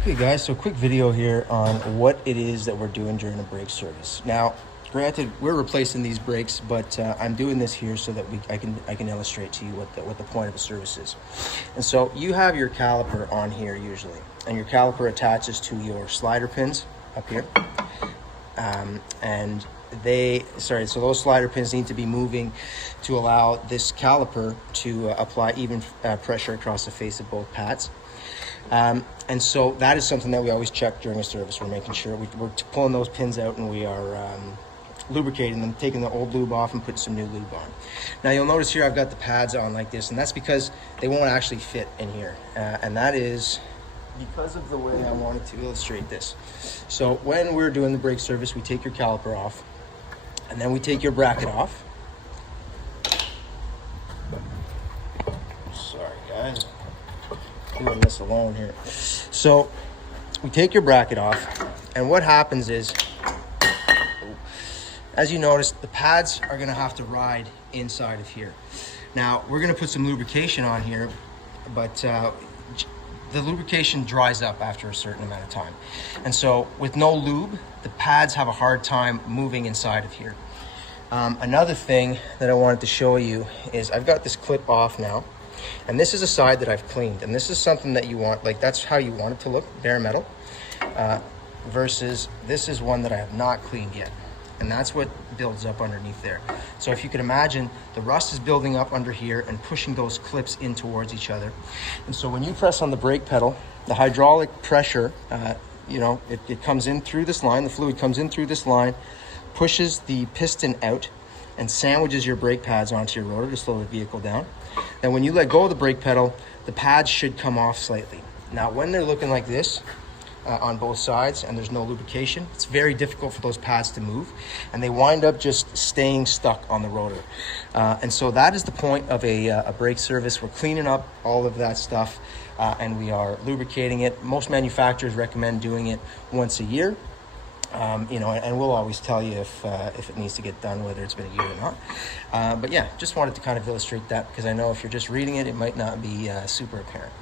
Okay guys, so quick video here on what it is that we're doing during a brake service. Now, granted, we're replacing these brakes, but I'm doing this here so that I can illustrate to you what the point of a service is. And so you have your caliper on here usually, and your caliper attaches to your slider pins up here. So those slider pins need to be moving to allow this caliper to apply even pressure across the face of both pads. And so that is something that we always check during a service. We're making sure we're pulling those pins out and we are lubricating them, taking the old lube off and putting some new lube on. Now you'll notice here I've got the pads on like this, and that's because they won't actually fit in here. And that is because of the way I wanted to illustrate this. So when we're doing the brake service, we take your caliper off, and then we take your bracket off. Sorry guys, doing this alone here. So we take your bracket off, and what happens is, as you notice, the pads are gonna have to ride inside of here. Now we're gonna put some lubrication on here, but the lubrication dries up after a certain amount of time. And so with no lube, the pads have a hard time moving inside of here. Another thing that I wanted to show you is I've got this clip off now, and this is a side that I've cleaned, and this is something that you want, like that's how you want it to look, bare metal, versus this is one that I have not cleaned yet. And that's what builds up underneath there. So if you could imagine, the rust is building up under here and pushing those clips in towards each other. And so when you press on the brake pedal, the hydraulic pressure, it comes in through this line, the fluid comes in through this line, pushes the piston out and sandwiches your brake pads onto your rotor to slow the vehicle down. Then when you let go of the brake pedal, the pads should come off slightly. Now when they're looking like this, on both sides and there's no lubrication, it's very difficult for those pads to move, and they wind up just staying stuck on the rotor. And so that is the point of a brake service. We're cleaning up all of that stuff and we are lubricating it. Most manufacturers recommend doing it once a year. And we'll always tell you if it needs to get done, whether it's been a year or not. But yeah, just wanted to kind of illustrate that, because I know if you're just reading it, it might not be super apparent.